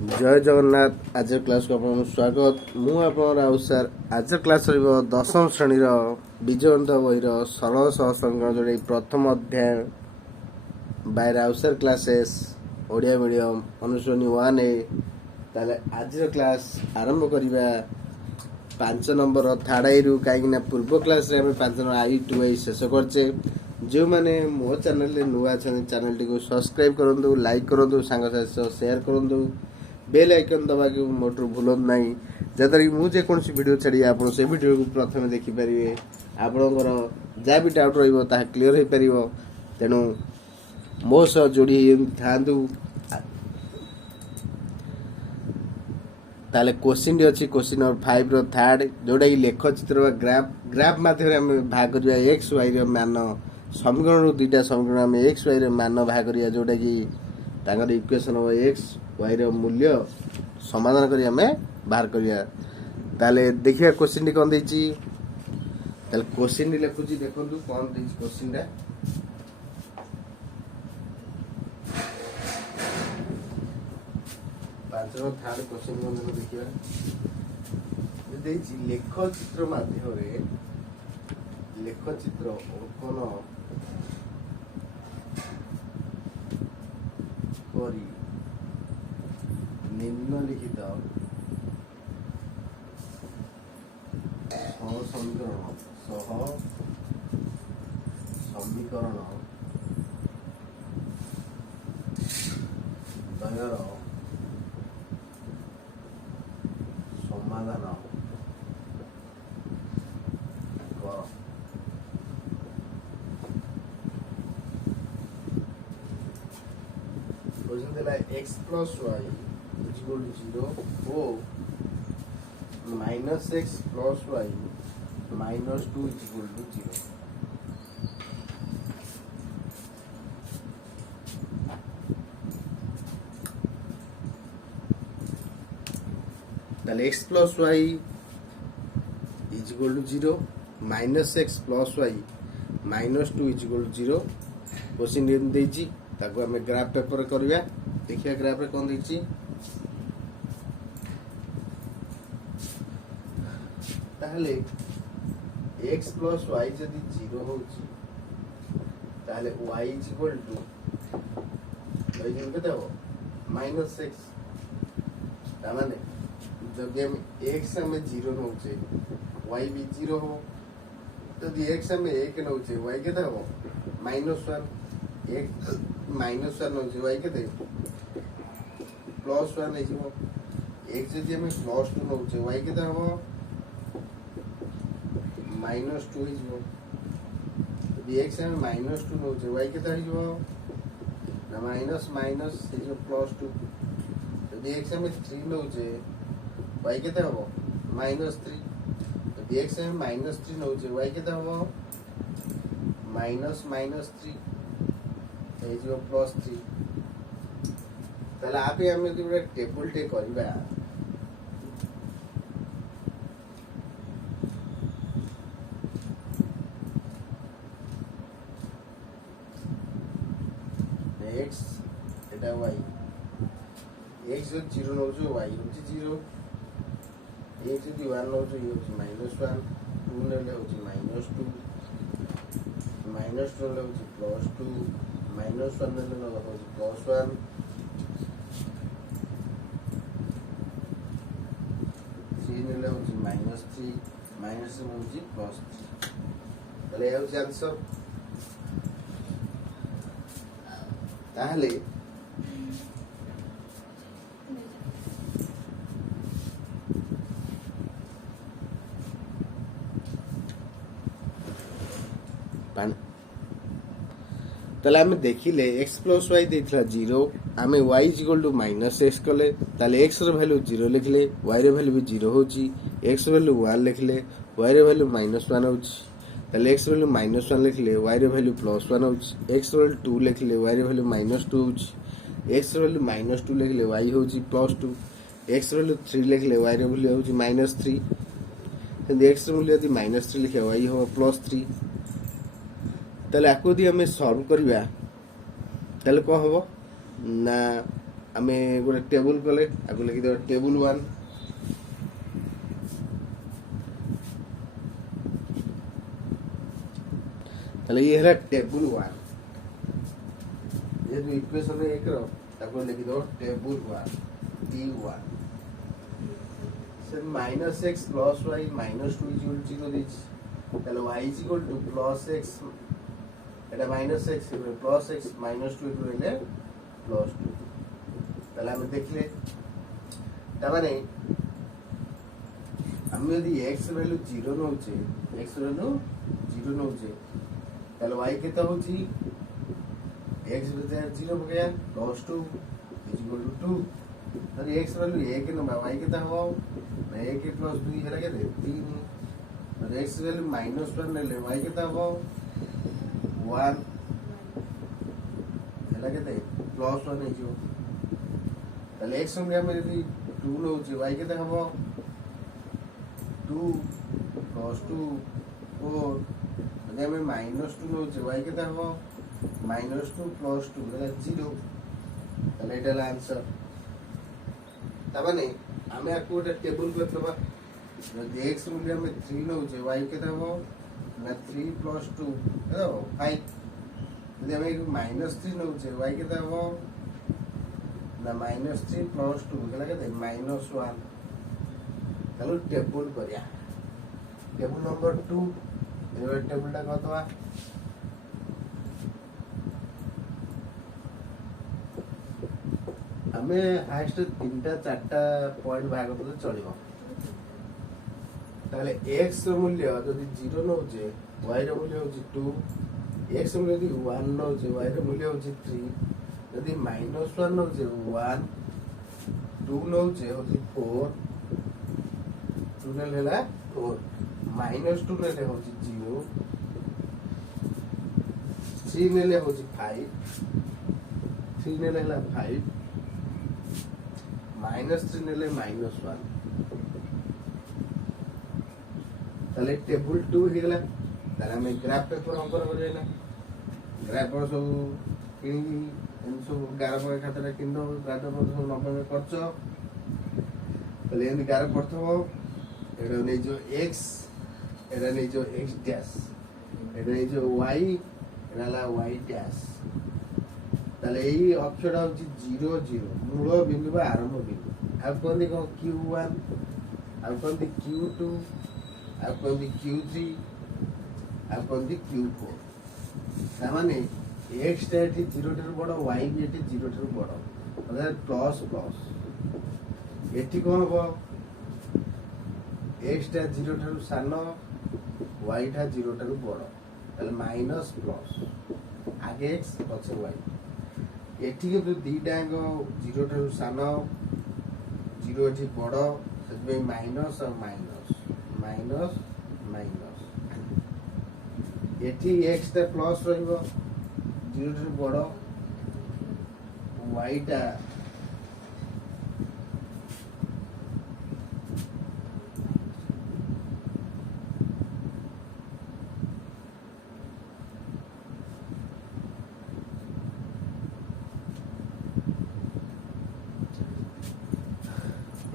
जय जगन्नाथ। आज क्लास को आपन स्वागत। मु आपन राउ सर। आज क्लास रहिबो दशम श्रेणी रो विजयवंत बहिर सरल सहस्त्र जोड़े प्रथम अध्याय by Rao sir classes Odia medium अनुश्रेणी 1A। ताले आज क्लास आरंभ करिबा 5 नंबर थर्ड आई रु काई पूर्व क्लास रे हम 5 नंबर आई टू आई शेष करछे। जो माने मो चैनल रे नुआ चैनल टी को सब्सक्राइब करंदु, लाइक करंदु, संग साथ शेयर करंदु, बेल आइकन दबा के मोटर भूलत नहीं जतरी मुझे कौन सी वीडियो छाड़ी आप से वीडियो को प्रथम देखि पारिबे। आपनकर जहाँ भी डाउट रहिबो ता क्लियर हो पारिबो। तेणु मो सह जोड़ी थांतु। ताले क्वेश्चन डी अछि क्वेश्चन नंबर 5 रो थर्ड जोडा कि लेख चित्र ग्राफ माध्यम हम भाग करिया x y रो मान समीकरण रो दुईटा समीकरण हम x y रो मान भाग करिया जोडा कि तांगर इक्वेशन हो x y रो मूल्य समाधान करी हमें बाहर करिया। ताले देखिया क्वेश्चन डी कोन दैछि। ताले क्वेश्चन डी लिखुची देखंतु कोन दैछि क्वेश्चन रे। पांचरो थर्ड क्वेश्चन कोन देखिया दैछि लेख चित्र माध्यम रे लेख चित्र अंकन करी निम्नलिखित समीकरण द्वयर समाधान कर। x plus y is equal to 0 or minus x plus y minus 2 is equal to 0। ताले x plus y is equal to 0 minus x plus y minus 2 is equal to 0 question देछि ताको हमें ग्राफ पेपर करबा। देखिया graph रे कोन देछि। ताहले x plus y जदि 0 होछि ताहले y is equal to y केते हो minus x। ता माने जब हम x में 0 नउछे y भी 0 हो। जदि x में 1 नउछे y केते हो -1। x -1 नउछे y केते +1 है जीवो। x जदि हम +2 नउछे y केते हो -2 है जीवो। जदि x में -2 नउछे y केते है जीवो ना माइनस माइनस है जो +2। जदि x में 3 नउछे y केते हो -3। जदि x में -3 नउछे y केते हो -3 है जो +3। ताले आपे हम यदि एक टेबल टे करबा x एटा y x जो 0 नो जो y होची 0 x जदि 1 नो जो ये होची -1 2 नेले होची -2 -2 नेले होची +2 -1 नेले होची +1 3 नेले होची -3 माइनस होची +3। ताले होची आंसर। ताहले ताले आम देखिले x plus y देथिला 0 आम y is equal to minus x कले। ताले x रो वैल्यू 0 लिखले y रो वैल्यू भी 0 होची। x रो वैल्यू 1 लिखले y रो वैल्यू -1 होची। ताले x रो वैल्यू -1 लिखले y रो वैल्यू +1 होची। x रो वैल्यू 2 लिखले y रो वैल्यू -2 होची। x रो वैल्यू -2 लिखले y होची +2। x रो वैल्यू 3 लिखले y रो वैल्यू होची -3। यदि x रो वैल्यू यदि -3 लिखे y हो +3। ताले आको दी हमें सॉल्व करबा ताले को हबो ना आमे गोटे टेबुल कले आगु लिखि दो टेबुल 1 ताले ये है टेबुल 1 ये जो इक्वेशन है एक रो ताको लिखि दो टेबुल 1 t1 से -x + y -2 0 दिस ताले y + x এটা -x + x -2 হইলে +2 তাহলে আমি দেখলে তার মানে আমি যদি x ভ্যালু 0 নউছে x ভ্যালু 0 নউছে তাহলে y কেতে হচ্ছে x ভ্যালু 0 हो गया +2 = 2 তাহলে x ভ্যালু 1 না y কেতে হবে 1 + 2 হেলা কেতে 3 আর x ভ্যালু -1 নেলে y কেতে হবে 1 হেলা কেতে +1 হইছো তাহলে x সঙ্গে আমি যদি 2 নউছি y কেতে হবে 2 + 2 4 যদি আমি -2 নউছি y কেতে হবে -2 + 2 তাহলে 0 তাহলে এটা হলো आंसर তার মানে আমি একটু একটা টেবিল করতে পার যদি x মূল্য আমি 3 নউছি y কেতে হবে না 3 + 2 দেখো 5 যদি আমি -3 নউছি y কেতে হবে ना -3 + 2 কেলা কেতে -1 তাহলে টেবল করিয়া টেবল নম্বর 2 এবার টেবলটা কত আমি হাইস্ট 3টা 4টা পয়েন্ট ভাগ করতে চলিব তাহলে x র মূল্য যদি 0 নউছে y র মূল্য হচ্ছে 2 x র মূল্য যদি 1 নউছে y র মূল্য হচ্ছে 3 যদি -1 নউছে 1 2 নউছে হচ্ছে 4 2 নেলে ହେଲା 4 -2 নেলে হচ্ছে 0 3 নেলে হচ্ছে 5 3 নেলে ହେଲା 5 -3 নেলে -1 তাহলে টেবল 2 হয়ে গেল তাহলে আমি গ্রাফ পেপার অঙ্কন করবে না গ্রাফ সব কিনি এমনি সব 11 পয়েন্ট খাতাটা কিনো গ্রাফ পেপার সব নম্বর করছ তাহলে এমনি 11 প্রথম এটা নেই যে x এটা নেই যে x ড্যাশ এটা নেই যে y এটা হলো y ড্যাশ তাহলে এই অক্ষরটা হচ্ছে 0 0 মূল বিন্দু বা আরম্ভ বিন্দু আর কোন দিকে q1 আর কোন দিকে q2 আর কোন দিকে q3 আর কোন দিকে q4 তার মানে x টা এটি 0 টার বড় y বি এটি 0 টার বড় অর্থাৎ প্লাস প্লাস এটি কোন হবে x টা 0 টার সান y টা 0 টার বড় তাহলে মাইনাস প্লাস আগে x পছে y এটি কিন্তু দুইটা আঙ্গ 0 টার সান 0 এটি বড় সেটাই মাইনাস আর মাইনাস মাইনাস মাইনাস এটি x টা প্লাস রহিব 0 টার বড় y টা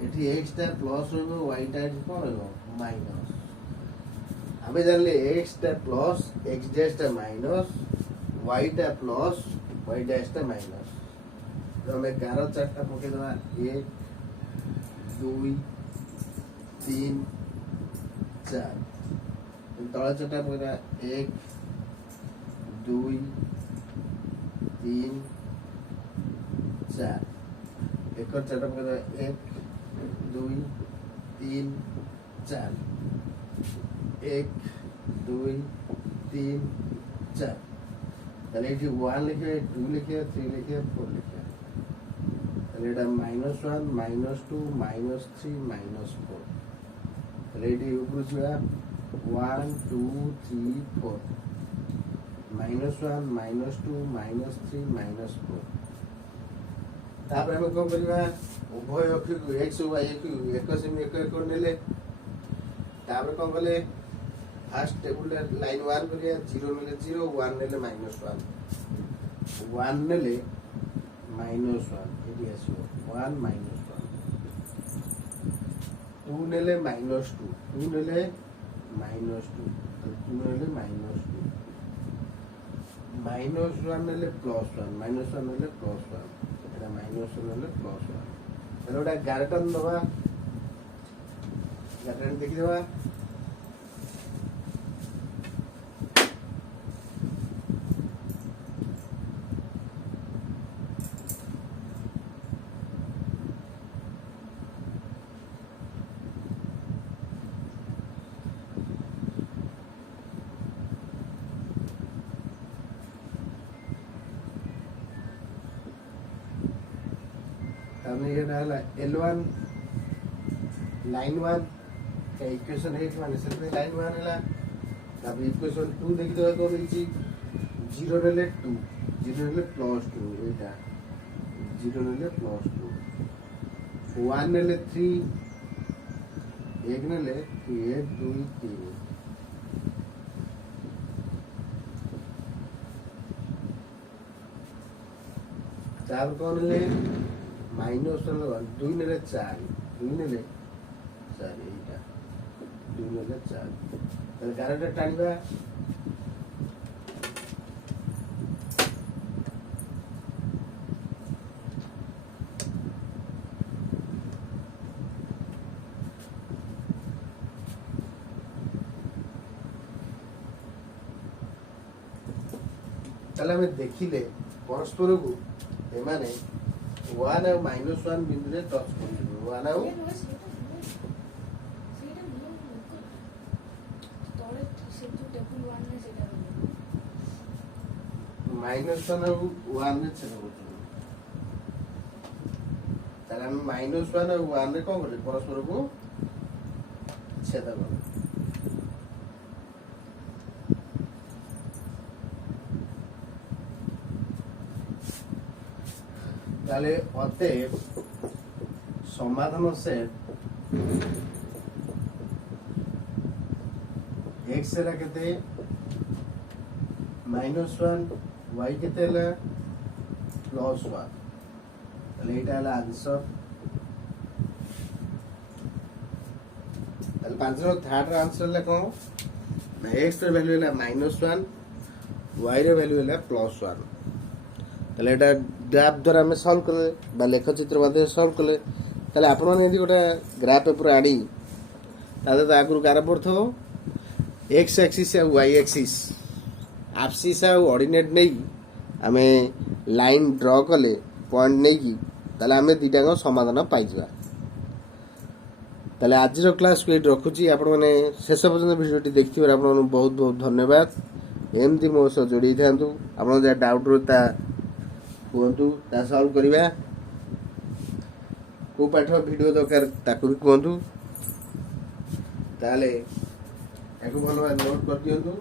এটি x টা প্লাস হইব y টা কোন হইব মাইনাস আমি জানলে x টা প্লাস x ড্যাশ টা মাইনাস y টা প্লাস y ড্যাশ টা মাইনাস তো আমি 11 চারটা পকে দেবা 1 2 3 4 তলা চারটা পকে দেবা 1 2 3 4 একর চারটা পকে দেবা 1 2 3 4 1 2 3 4 তাহলে এটি 1 লিখে 2 লিখে 3 লিখে 4 লিখে তাহলে এটা -1 -2 -3 -4 তাহলে এটি উপরে যা 1 2 3 4 -1 -2 -3 -4 তারপরে আমি কোন করিবা উভয় অক্ষকে x ও y কে এক সেমি এক এক নেলে তারপরে কোন কলে ফার্স্ট টেবুল লাইন 1 করিয়া 0 নেলে 0 1 নেলে -1 1 নেলে -1 ଏଠି ଆସିବ 1 -1 2 ନେଲେ -2 2 ନେଲେ -2 2 ନେଲେ -2 -1 ନେଲେ +1 -1 ନେଲେ +1 এটা -1 ନେଲେ +1 ତାହେଲେ ଗୋଟେ ଗାରଟନ ଦବା ଗାରଟନ ଦେଖିଦେବା তাহলে এটা হলো L1 লাইন 1 ইকুয়েশন 8 মানে সেটা লাইন 1 ହେଲା তারপর ইকুয়েশন 2 ଦେଖିଦେବା କଣ ହେଇଛି 0 ନେଲେ 2 0 ନେଲେ +2 ଏଇଟା 0 ନେଲେ +2 1 ନେଲେ 3 1 ନେଲେ 1 2 3 ତାପରେ କଣ ନେଲେ -1 2 ନେଲେ 4 2 ନେଲେ 4 এইটা 2 ନେଲେ 4 তাহলে গারটা টানিবা তাহলে আমি দেখিলে পরস্পরକୁ এমানে 1 ଆଉ -1 বিন্দুরে ଟଚ୍ କରିବେ 1 ଆଉ -1 ଆଉ 1 ରେ ଛେଦ କରୁଛନ୍ତି ତାହେଲେ ଆମେ -1 ଆଉ 1 ରେ କଣ କରିବେ ପରସ୍ପରକୁ ଛେଦ କରିବେ তাহলে অতএব সমাধান সেট x এর কেতে -1 y কেতে হলা +1 তাহলে এটা হলো आंसर তাহলে 5 ର থার্ড आंसर হলা কোন x ର ভ্যালু হলা -1 y ର ভ্যালু হলা +1 তাহলে এটা গ্রাফ দ্বারা আমি সলভ কলে বা লেখচিত্র মাধ্যমে সলভ কলে তাহলে আপন মানে এদি গোটা গ্রাফ পেপর আনি তাহলে তো আগুর গারা পড়থো x एक्सिस আর y एक्सिस एब्सिस আর ऑर्डिनेट নেই আমি লাইন ড্র কলে পয়েন্ট নেই কি তাহলে আমি দুইটাঙ্গ সমাধান পাই যাবা তাহলে আজর ক্লাস কো এটি রাখুছি আপন মানে শেষ পর্যন্ত ভিডিওটি দেখথিবার আপন বহুত বহুত ধন্যবাদ এমতি মো সহ জড়ি থান্তু আপন যা ডাউট রতা କୁହନ୍ତୁ ତା ସଲ୍ଭ କରିବା କୋଉ ପାଠ ଭିଡ଼ିଓ ଦରକାର ତାକୁ ବି କୁହନ୍ତୁ ତାହେଲେ ଏକୁ ଭଲ ଭାବେ ନୋଟ୍ କରିଦିଅନ୍ତୁ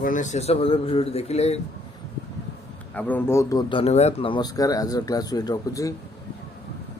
आपने शेष पर्यटन भिडियो देखिले आपन बहुत बहुत धन्यवाद नमस्कार आज क्लास रखुची।